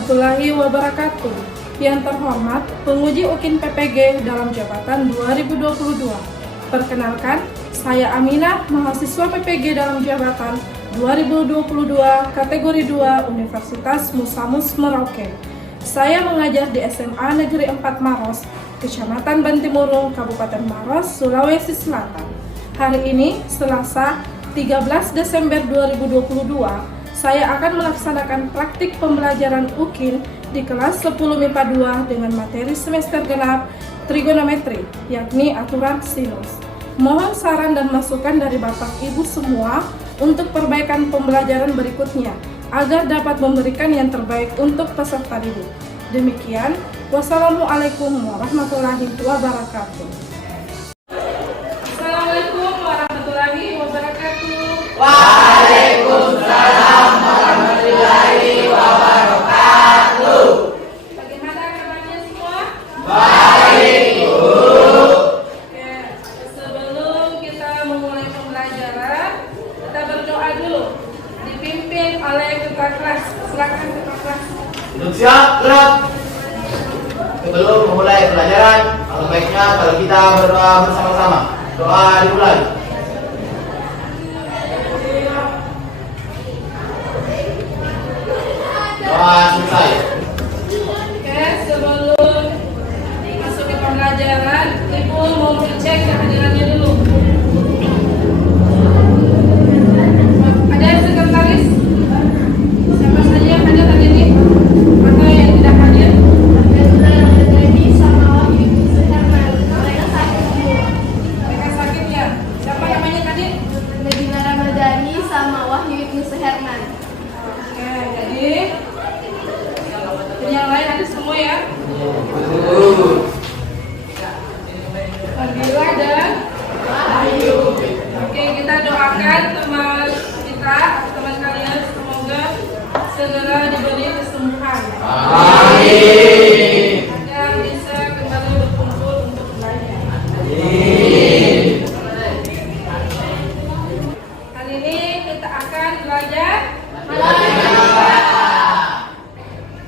warahmatullahi wabarakatuh. Yang terhormat, penguji UKIN PPG dalam jabatan 2022. Perkenalkan, saya Aminah, mahasiswa PPG dalam jabatan 2022 kategori 2 Universitas Musamus Merauke. Saya mengajar di SMA Negeri 4 Maros, Kecamatan Bantimurung, Kabupaten Maros, Sulawesi Selatan. Hari ini, Selasa 13 Desember 2022, saya akan melaksanakan praktik pembelajaran UKIN di kelas 10 MIPA 2 dengan materi semester genap trigonometri, yakni aturan sinus. Mohon saran dan masukan dari Bapak Ibu semua untuk perbaikan pembelajaran berikutnya, agar dapat memberikan yang terbaik untuk peserta didik. Demikian, wassalamualaikum warahmatullahi wabarakatuh. Assalamualaikum warahmatullahi wabarakatuh. Waalaikumsalam warahmatullahi wabarakatuh. Bagaimana kabarnya semua? Baik, Bu. Oke, sebelum kita memulai pembelajaran, kita berdoa dulu. Dipimpin oleh ketua kelas. Silakan ketua kelas. Duduk siap, gerak. Sebelum memulai pelajaran, baiknya kalau kita berdoa bersama-sama. Doa dimulai. Doa selesai. Oke, sebelum masuk ke pembelajaran, Ibu mau cek kehadirannya dulu. Ada sekretaris? Siapa saja yang hadir hari ini? Atau yang tidak hadir? Mereka sakit ya? Siapa namanya tadi? Oke, jadi yang lain ada semua ya? Nabila dan Ayu. Oke, kita doakan teman kita, teman kalian, semoga segera diberi kesembuhan. Amin. Agar bisa kembali berkumpul untuk belajar. Amin. Hari ini kita akan belajar.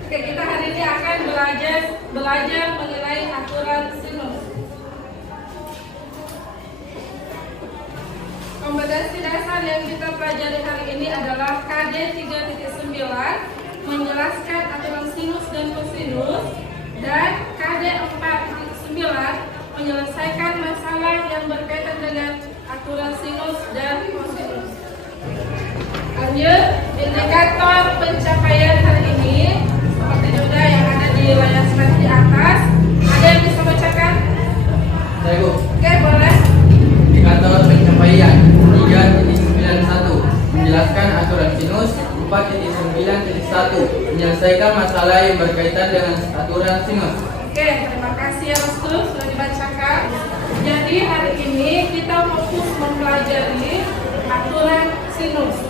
Oke, kita hari ini akan belajar mengenai aturan sinus. Kompetensi dasar yang kita pelajari hari ini adalah KD 3.9 menjelaskan aturan sinus dan kosinus, dan KD 4.9 menyelesaikan masalah yang berkaitan dengan aturan sinus dan kosinus. Lanjut, indikator pencapaian hari ini seperti juga yang ada di layar slide di atas. Ada yang bisa bacakan? Saya, Bu. Oke, boleh. Indikator pencapaian 3.91 menjelaskan aturan sinus. 4.9.1 menyelesaikan masalah yang berkaitan dengan aturan sinus. Oke, terima kasih ya Restu sudah dibacakan. Jadi hari ini kita fokus mempelajari aturan sinus.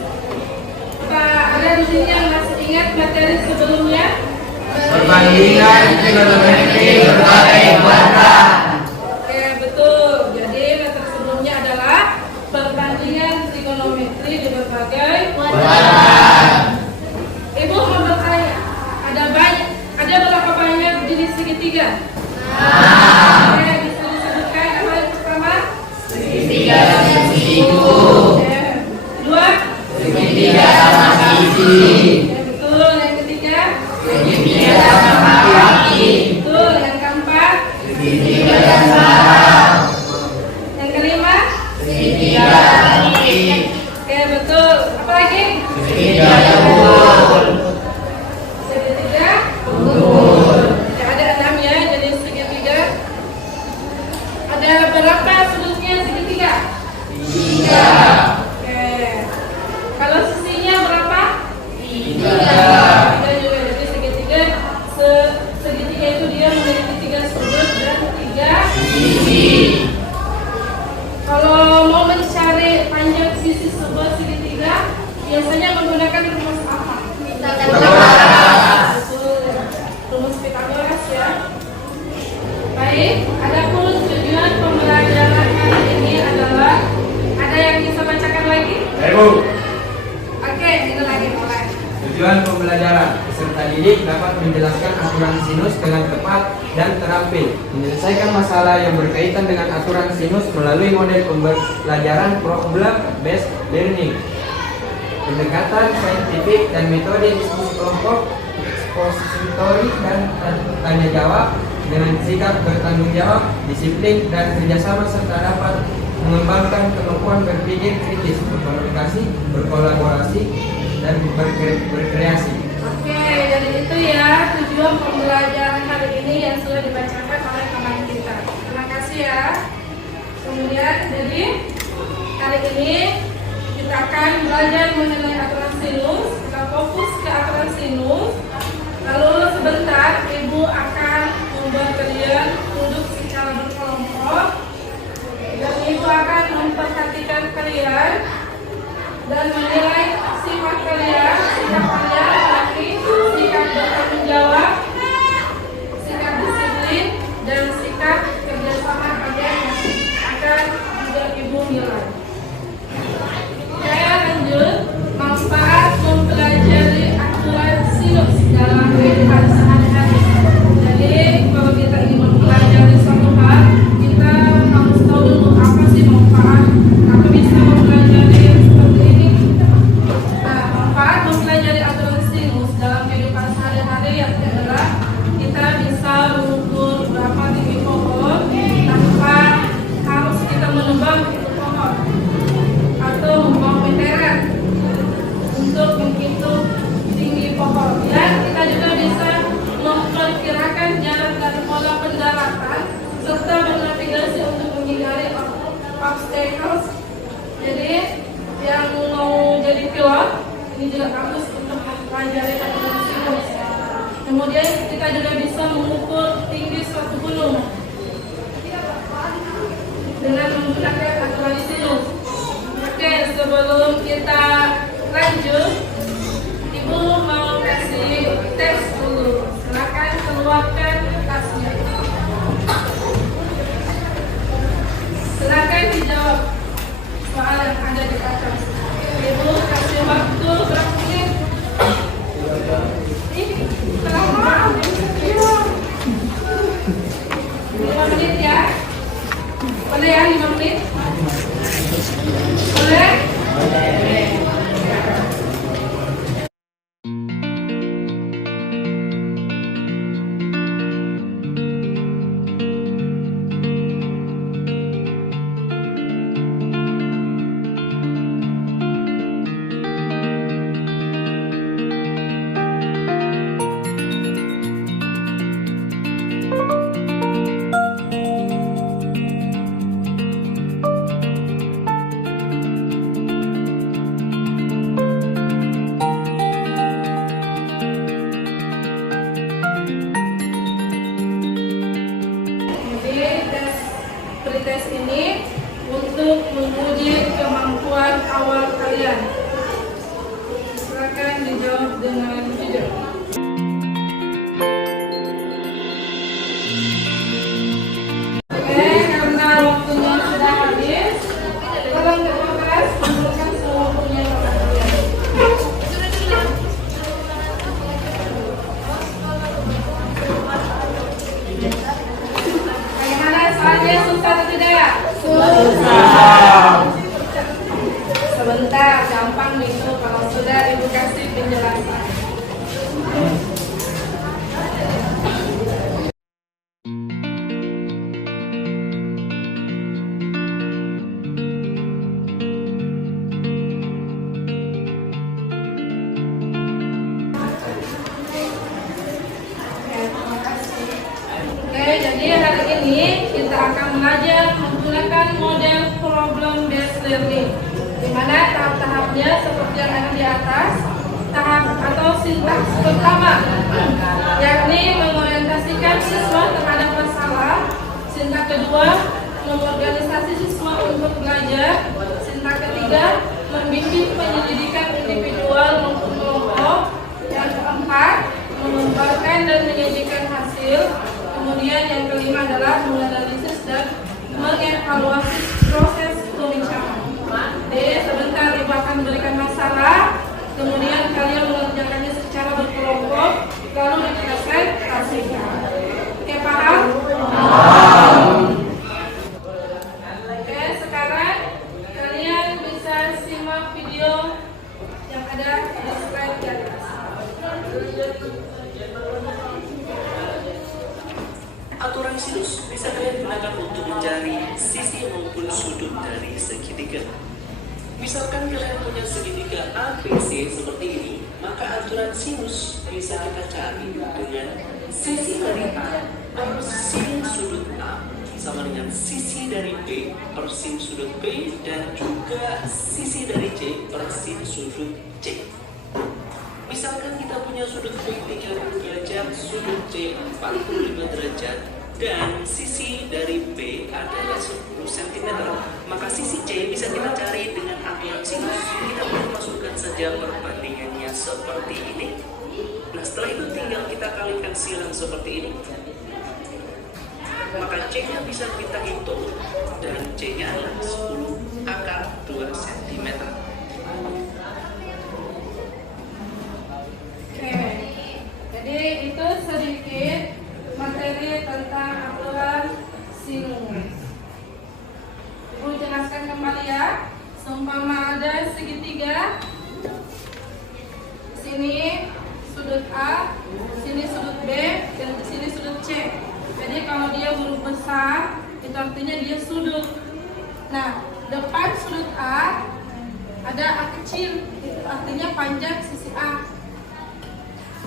Ada di sini yang masih ingat materi sebelumnya? Perbandingan trigonometri berbagai kuadran. Oke, betul. Jadi materi sebelumnya adalah perbandingan trigonometri di berbagai Kuadran. Ibu mau bertanya, ada berapa banyak jenis segitiga? Oke, bisa disebutkan apa yang pertama? Segitiga dan siku. Oke, dua? Segitiga sama sisi. Oke, betul. Yang ketiga? Segitiga sama kaki. Betul. Yang keempat? Segitiga dan sarang. Yang kelima? Segitiga dan titik. Oke, betul. Apa lagi? Segitiga dan bulat. Segitiga? Bulat. Ya, ada 6 ya jenis segitiga. Ada berapa sudutnya segitiga? 3. Oke. Kalau sisinya berapa? 3. 3 juga. Jadi segitiga segitiga itu dia memiliki 3 sudut dan 3 Sisi. Kalau mau mencari panjang sisi sebuah segitiga, biasanya menggunakan rumus apa? Betul. Rumus Pythagoras ya. Baik, adapun tujuan pembelajaran kali ini adalah, ada yang bisa bacakan lagi? Bu. Oke, itu lagi mulai. Tujuan pembelajaran peserta didik pendidik dapat menjelaskan aturan sinus dengan tepat dan terampil, menyelesaikan masalah yang berkaitan dengan aturan sinus melalui model pembelajaran problem-based learning. Pendekatan saintifik dan metode diskusi kelompok, expository dan tanya jawab dengan sikap bertanggung jawab, disiplin dan kerjasama serta dapat mengembangkan kemampuan berpikir kritis, berkomunikasi, berkolaborasi, dan berkreasi. Oke, jadi itu ya tujuan pembelajaran kali ini yang sudah dibacakan oleh teman kita. Terima kasih ya. Kemudian, jadi kali ini kita akan belajar mengenai aturan sinus. Kita fokus ke aturan sinus. Lalu sebentar Ibu akan membuat kalian duduk secara berkelompok. Dan Ibu akan memperhatikan kalian dan menilai sifat kalian, sikap kalian, tapi sikap bertanggung jawab, sikap disiplin, dan sikap kerjasama kalian yang akan juga Ibu nilai. Saya lanjut, manfaat mempelajari aturan sinus dalam kehidupan sehari-hari. Jadi kalau kita ingin mempelajari suatu hal, kita harus tahu dulu apa sih manfaat. Apa bisa mempelajari seperti ini? Nah, manfaat mempelajari aturan sinus dalam kehidupan sehari-hari yang adalah kita bisa mengukur berapa tinggi pohon tanpa harus kita menebang itu pohon atau membawa meteran untuk menghitung tinggi pohon. Dan kita juga bisa memperkirakan jarak dan pola pendaratan serta bernavigasi untuk menghindari obstacles. Jadi yang mau jadi pilot ini juga bagus untuk mempelajari aturan sinus. Kemudian kita juga bisa mengukur tinggi suatu gunung dengan menggunakan aturan sinus. Oke, sebelum kita lanjut, Ibu mau kasih tes dulu. Silakan keluarkan tasnya. Silakan dijawab soal yang ada di atas. Ibu kasih waktu berapa menit? Lama. 5 menit ya. Boleh ya 5 menit? Boleh? Tes ini untuk menguji kemampuan awal kalian. Silakan dijawab dengan jujur. Oke, karena waktunya sudah habis, tolong kerja keras kumpulkan semua punya kalian. Bagaimana soalnya, susah atau tidak? Susah. Sebentar, gampang itu kalau sudah Ibu kasih penjelasan. Jadi hari ini kita akan belajar menggunakan model problem-based learning, di mana tahap-tahapnya seperti yang ada di atas. Tahap atau sintaks pertama, yakni mengorientasikan siswa terhadap masalah. Sintaks kedua, mengorganisasi siswa untuk belajar. Sintaks ketiga, membimbing penyelidikan individual maupun kelompok. Yang keempat, mengembangkan dan menyajikan hasil. Kemudian yang kelima adalah menganalisis dan mengevaluasi proses perbincangan. Jadi sebentar Ibu akan memberikan masalah, kemudian kalian mengerjakannya secara berkelompok, Oke, paham? Oke, sekarang kalian bisa simak video yang ada di slide di atas. Aturan sinus bisa kalian gunakan untuk mencari sisi maupun sudut dari segitiga. Misalkan kalian punya segitiga ABC seperti ini, maka aturan sinus bisa kita cari dengan sisi dari A per sin sudut A sama dengan sisi dari B per sin sudut B dan juga sisi dari C per sin sudut C. Misalkan kita punya sudut B 30 derajat, sudut C 45 derajat, dan sisi dari B adalah 10 cm, maka sisi C bisa kita cari dengan aturan sinus. Kita boleh masukkan saja perbandingannya seperti ini. Nah, setelah itu tinggal kita kalikan silang seperti ini. Maka C-nya bisa kita hitung, dan C-nya adalah 10 akar 2 cm. Oke, jadi itu sedikit materi tentang aturan sinus. Ibu jelaskan kembali ya. Seumpama ada segitiga, sini sudut A, sini sudut B, dan di sini sudut C. Jadi kalau dia huruf besar, itu artinya dia sudut. Nah, depan sudut A ada A kecil, itu artinya panjang sisi A.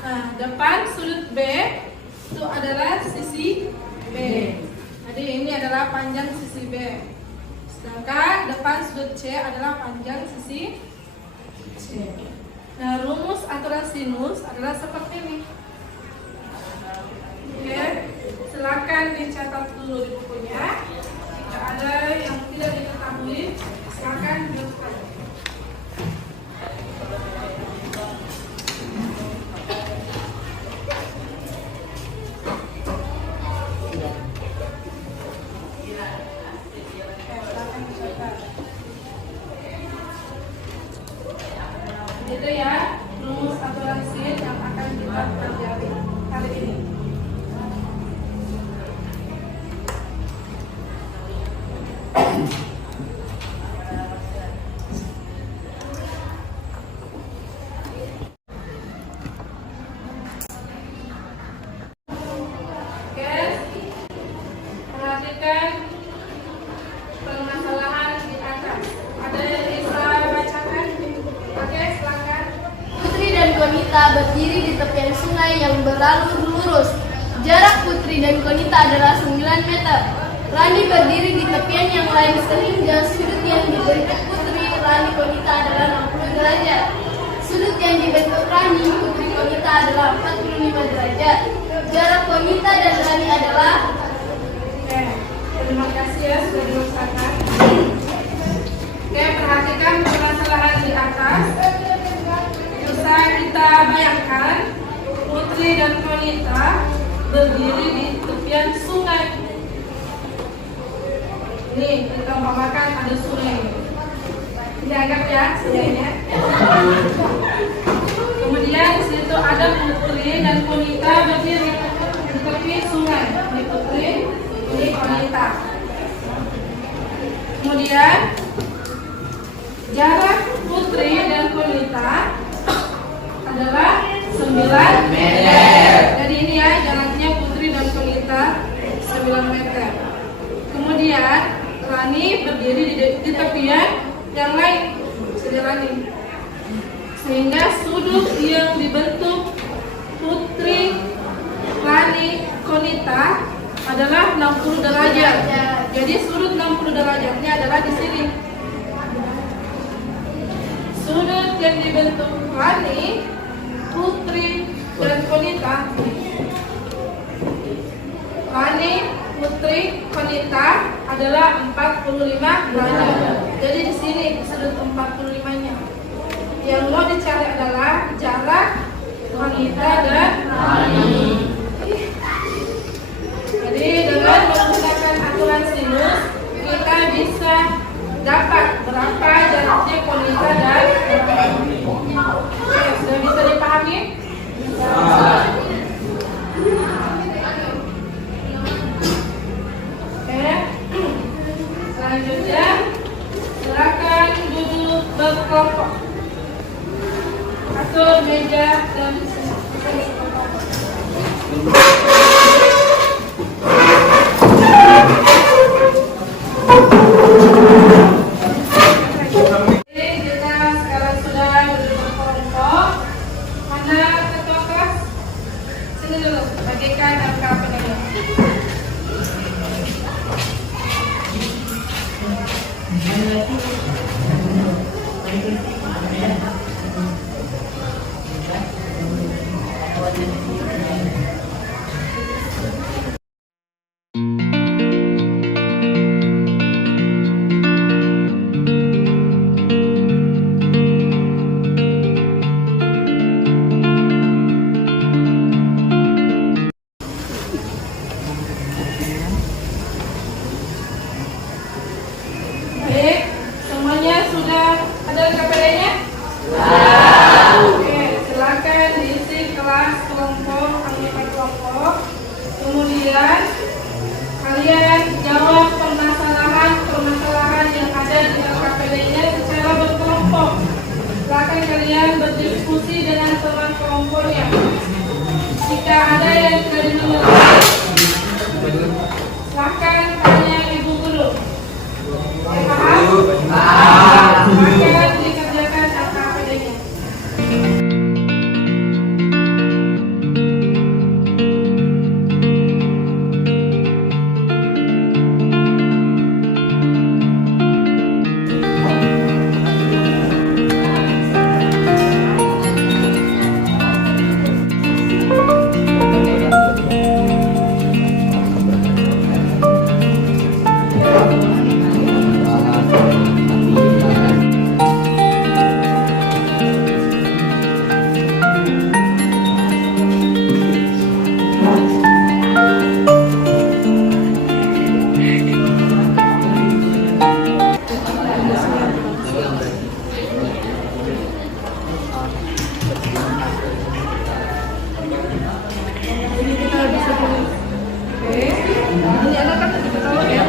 Nah, depan sudut B itu adalah sisi B. Jadi ini adalah panjang sisi B. Sedangkan depan sudut C adalah panjang sisi C. Nah, rumus aturan sinus adalah seperti ini. Oke, silakan dicatat dulu di bukunya. Jika ada yang tidak diketahui, silakan dicatat. Itu ya rumus aturan sin yang akan kita pelajari kali ini. Oke, perhatikan permasalahan di atas. Ada yang bisa bacakan? Oke, silakan. Putri dan Konita berdiri di tepian sungai yang beralur lurus. Jarak Putri dan Konita adalah 9 meter. Rani berdiri di tepian yang lain sehingga sudut yang dibentuk Putri Rani Konita adalah 60 derajat. Sudut yang dibentuk Rani Putri Konita adalah 45 derajat. Jarak Konita dan Rani adalah. Oke, terima kasih ya sudah diusahakan. Oke, perhatikan permasalahan di atas. Bisa kita bayangkan Putri dan Konita berdiri di tepian sungai. Nih, kita umpamakan ada sungai. Dianggap ya sungainya. Kemudian di situ ada Putri dan Konita berdiri di tepi sungai. Ini Putri, ini Konita. Kemudian jarak Putri dan Konita adalah 9 meter. Jadi ini ya jaraknya Putri dan Konita 9 meter. Kemudian Rani berdiri di tepian yang lain, Rani. Sehingga sudut yang dibentuk Putri, Rani, Konita adalah 60 derajat. Jadi sudut 60 derajatnya adalah di sini. Sudut yang dibentuk Rani, Putri, dan Konita. Rani, Putri, Konita adalah 45 derajat. Jadi di sini sudut 45-nya. Yang mau dicari adalah jarak Konita dan Rani. Jadi dengan menggunakan aturan sinus kita bisa dapat berapa jaraknya Konita dan Rani. Oke, sudah bisa dipahami? Bisa. kasur, meja, dan Jadi kita sekarang sudah berkelompok. Mana ketua kelas? Sini dulu, bagikan angka penilaian. Baik, semuanya sudah ada KPD-nya? Oke, silakan diisi kelas kelompok, anggota kelompok. Kemudian kalian jawab permasalahan yang ada di KPD-nya secara berkelompok. Silakan kalian berdiskusi dengan teman kelompoknya. Jika ada yang tidak dimengerti, silakan tanya ibu guru. Paham? Silakan dikerjakan KPD-nya. Ini kita bisa tulis. Oke. Ini anak kan kita tahu ya.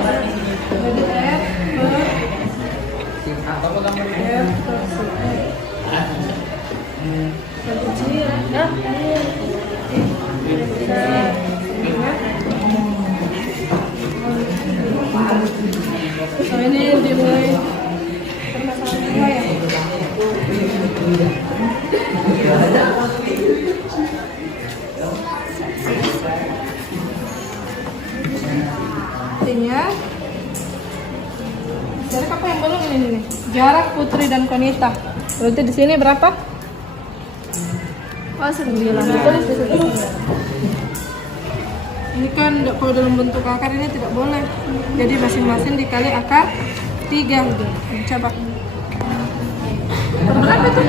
Jadi R So ini dimulai permasalahan kedua ya. Artinya jarak apa yang belum ini nih? Jarak Putri dan Konita. Berarti di sini berapa? Oh, 9. Ditulis di situ. Ini kan kalau dalam bentuk akar ini tidak boleh. Jadi masing-masing dikali akar 3. Coba. Berapa itu?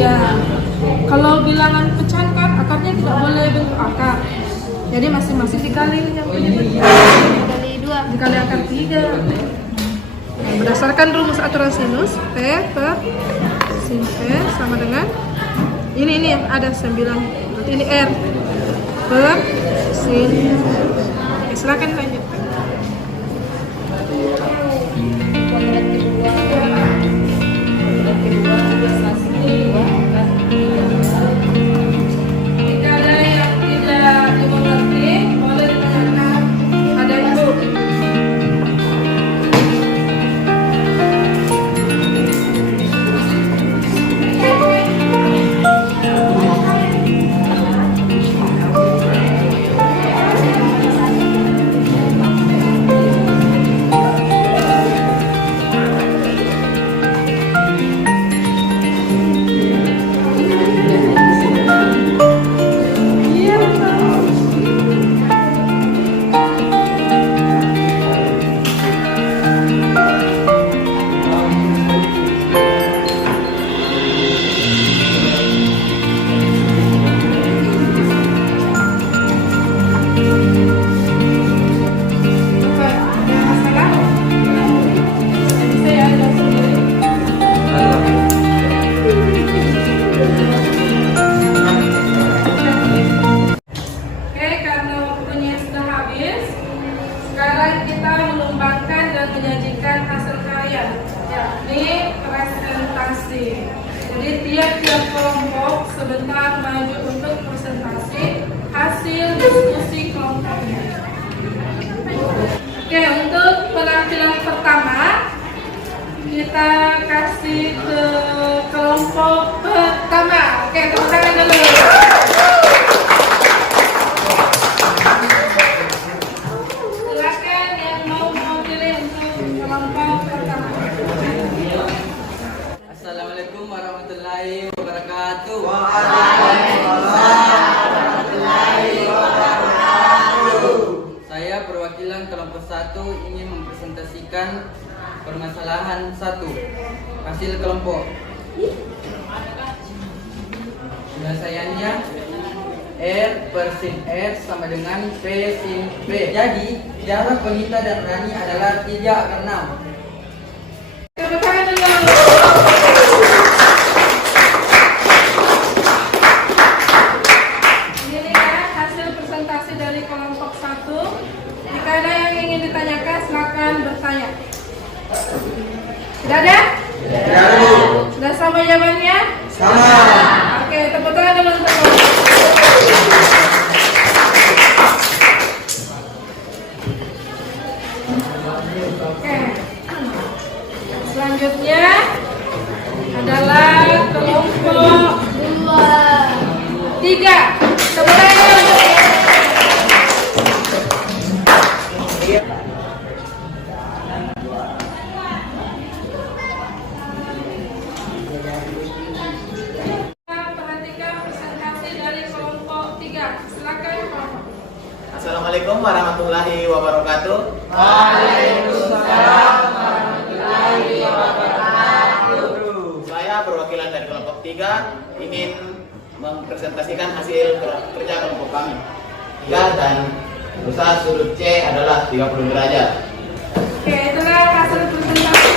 3. Kalau bilangan pecahan kan akarnya tidak boleh bentuk akar. Jadi masing-masing dikali yang punya Kali 2. dikali akar 3. Nah, berdasarkan rumus aturan sinus, P per sin P sama dengan ini yang ada 9. Berarti ini R per sin. Oke, silakan lanjutkan. Jika ada yang tidak dimengerti, boleh ditanyakan pada ibu. Jadi tiap-tiap kelompok sebentar maju untuk presentasi hasil diskusi kelompoknya. Oke, untuk penampilan pertama kita kasih ke kelompok pertama. Oke, tepuk tangan dulu. Silakan yang mau mewakili untuk kelompok pertama. Assalamualaikum warahmatullahi wabarakatuh. Saya perwakilan kelompok 1 ingin mempresentasikan permasalahan 1. Hasil kelompok. Penyelesaiannya R per sin R sama dengan P sin P. Jadi jarak Konita dan Rani adalah 3/6. Tepuk tangan dulu. Ini ya hasil presentasi dari kelompok 1. Jika ada yang ingin ditanyakan, silakan bertanya. Sudah ada? Sudah sama jawabannya? Sama. Oke, tepuk tangan dulu untuk kelompok. Oke. Selanjutnya adalah kelompok 3. Tepuk tangan dulu. Perhatikan presentasi dari kelompok 3. Silakan kelompok. Assalamualaikum warahmatullahi wabarakatuh. Saya perwakilan dari kelompok 3 ingin mempresentasikan hasil kerja kelompok kami. 3 dan pusat sudut C adalah 30 derajat. Oke, itulah hasil presentasi.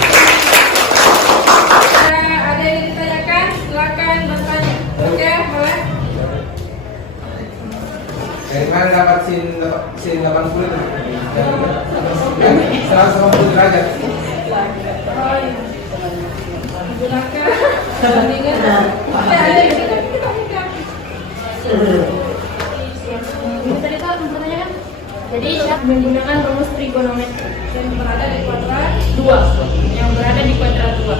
Ada yang ditanyakan? Silakan bertanya. Oke, boleh. Dari mana dapat sin 80 itu? 180 derajat. Oh iya. Gunakan bandingan. Oke, ada yang ditanyakan. Tadi Kak mempertanyakan. Jadi menggunakan rumus trigonometri Yang berada di kuadrat. 2 yang berada di kuadrat 2.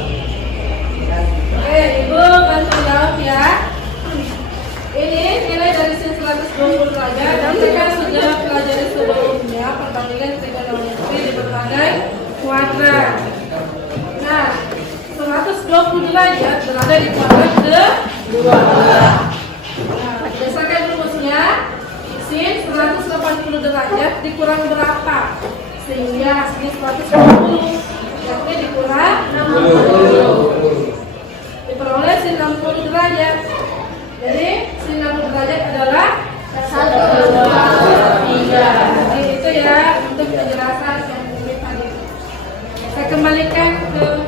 Oke, Ibu bantu jawab ya. Ini nilai dari sin 120 derajat. Dan kita sudah pelajari sebelumnya perbandingan trigonometri di berbagai kuadrat. Nah, 120 derajat berada di kuadrat kedua. Nah, berdasarkan rumusnya, sin 180 derajat dikurang berapa? Sehingga sin 180 yakni dikurang 60. Diperoleh sin 60 derajat. Jadi sin 60 derajat adalah 1, 2, 3. Jadi itu ya untuk penjelasan yang publik tadi. Saya kembalikan ke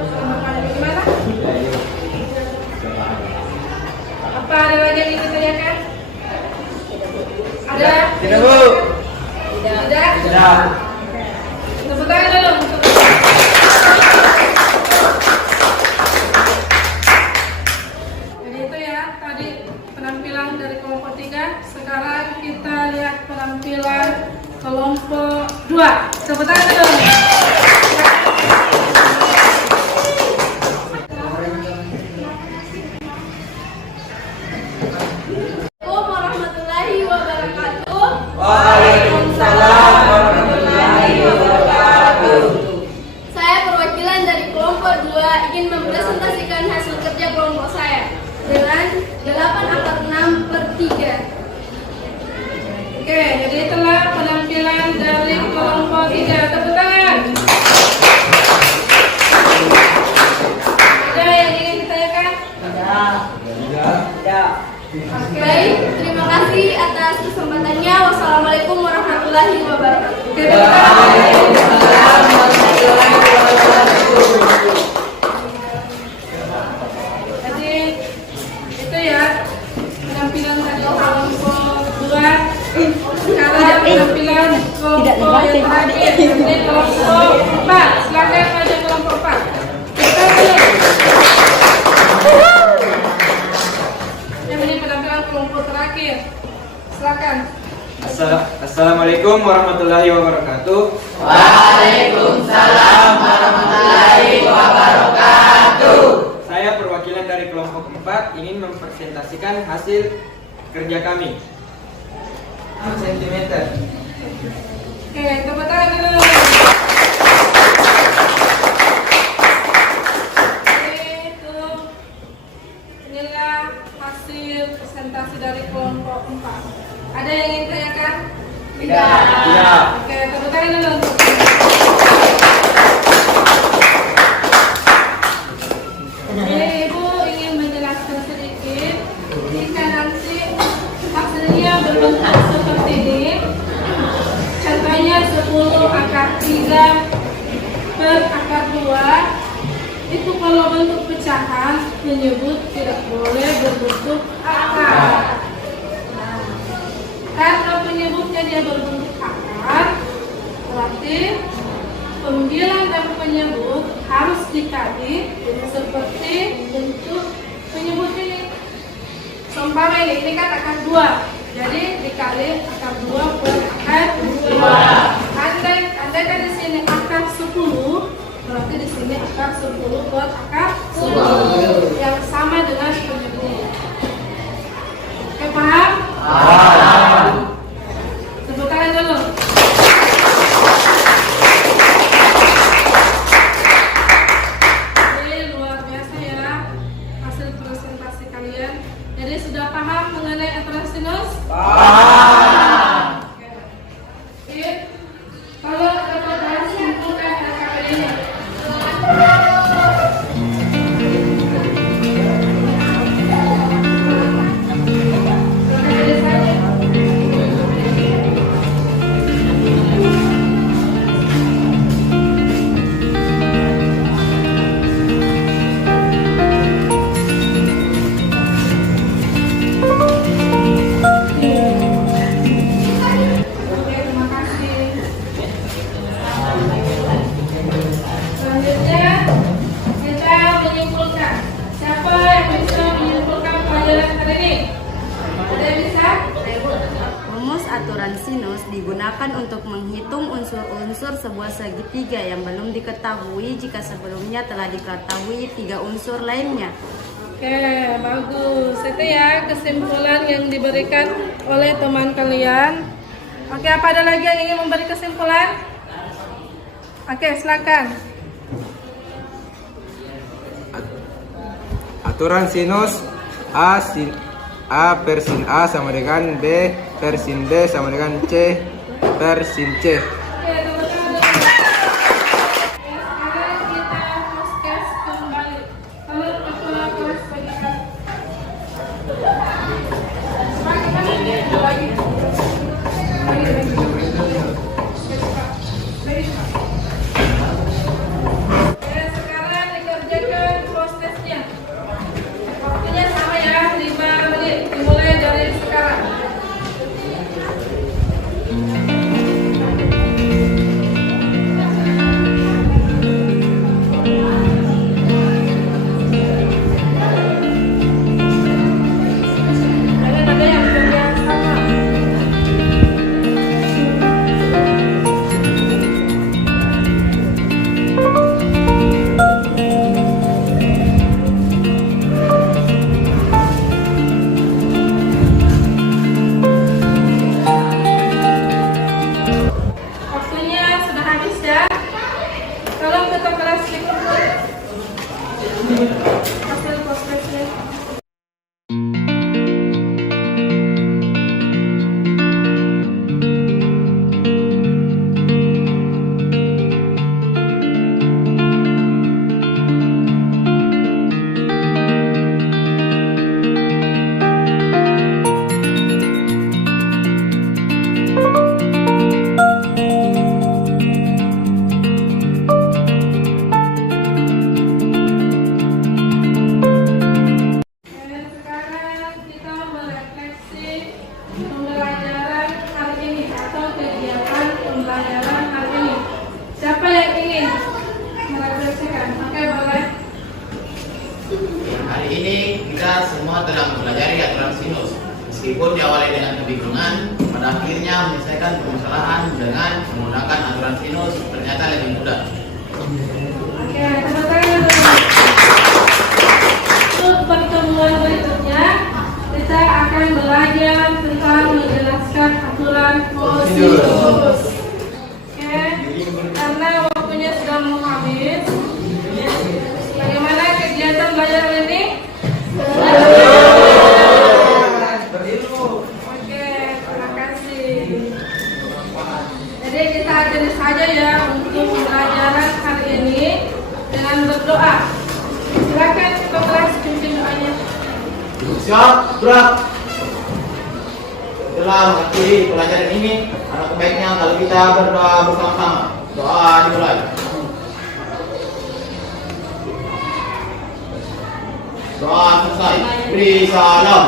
gimana? Apa ada lagi yang ingin ditanyakan? Ada? Tidak, Bu. Tidak? Tidak. Tepuk tangan dulu untuk jadi itu ya tadi penampilan dari kelompok 3. Sekarang kita lihat penampilan kelompok 2. Tepuk tangan dulu. Assalamualaikum warahmatullahi wabarakatuh. Waalaikumsalam warahmatullahi wabarakatuh. Saya perwakilan dari kelompok 2 ingin mempresentasikan hasil kerja kelompok saya dengan 8/6/3. Oke, jadi itulah penampilan dari kelompok 3. Tepuk tangan. Ada yang ingin ditanyakan? Baik, terima kasih atas kesempatannya. Wassalamualaikum warahmatullahi wabarakatuh. Oke, tepuk tangan. Jadi itu ya penampilan dari kelompok 2. Sekarang penampilan kelompok yang terakhir. Ini kelompok 4. Silakan maju kelompok 4. Kita dulu. Yang ini penampilan Silakan. Assalamualaikum warahmatullahi wabarakatuh. Waalaikumsalam warahmatullahi wabarakatuh. Saya perwakilan dari kelompok 4 ingin mempresentasikan hasil kerja kami. 6 cm. Oke, tepuk tangan dulu. Inilah hasil presentasi dari kelompok 4. Ada yang ingin tanyakan? Tidak. Oke, tepuk tangan dulu. Jadi Ibu ingin menjelaskan sedikit jika nanti hasilnya berbentuk seperti ini. Contohnya 10 akar 3 per akar 2. Itu kalau bentuk pecahan menyebut tidak boleh berbentuk akar. Nah, karena penyebutnya dia berbentuk akar, berarti pembilang dan penyebut harus dikali seperti bentuk penyebut ini. Seumpama ini kan akar 2. Jadi dikali akar 2 per akar 2. Andai kan di sini akar 10, berarti di sini akar 10 per akar 10 yang sama dengan penyebut. Oke, paham? Paham. Tepuk tangan dulu. Jadi luar biasa ya hasil presentasi kalian. Jadi sudah paham mengenai aturan sinus? Paham. Oke. Kalau dapat simpulkan kata ini. Oke, terima kasih. Selanjutnya kita menyimpulkan. Siapa yang bisa menyimpulkan pelajaran hari ini? Ada yang bisa? Rumus aturan sinus digunakan untuk menghitung unsur-unsur sebuah segitiga yang belum diketahui jika sebelumnya telah diketahui 3 unsur lainnya. Oke, bagus. Itu ya kesimpulan yang diberikan oleh teman kalian. Oke, apa ada lagi yang ingin memberi kesimpulan? Oke, silakan. Aturan sinus A per sin A sama dengan B per sin B sama dengan C per sin C. Oke, teman-teman. Ya, sekarang kita podcast kembali. Kalau kepala kelas bagikan. Bagi. Oke, sekarang dikerjakan prosesnya. Waktunya sama ya, 5 menit. Dimulai dari sekarang. Kalian ada yang kerja sama? Waktunya sudah habis ya. Tolong ketua kelas dikumpul hasil prosesnya. Sekarang kita merefleksi pembelajaran hari ini atau kegiatan pembelajaran hari ini. Siapa yang ingin merefleksikan? Oke, boleh. Hari ini kita semua telah mempelajari aturan sinus. Meskipun diawali dengan kebingungan, pada akhirnya menyelesaikan permasalahan dengan menggunakan aturan sinus ternyata lebih mudah. Oke, tepuk tangan dulu. Untuk pertemuan berikutnya, kita akan belajar tentang menjelaskan aturan prosedur. Oke, karena waktunya sudah mau habis, bagaimana kegiatan belajar ini? Oke, terima kasih. Jadi kita akhiri saja ya untuk pembelajaran hari ini dengan berdoa. Silakan ke kelas pimpin doanya. Siap, gerak. Setelah mengakhiri pelajaran ini, alangkah baiknya kalau kita berdoa bersama-sama. Doa dimulai. Doa selesai. Beri salam.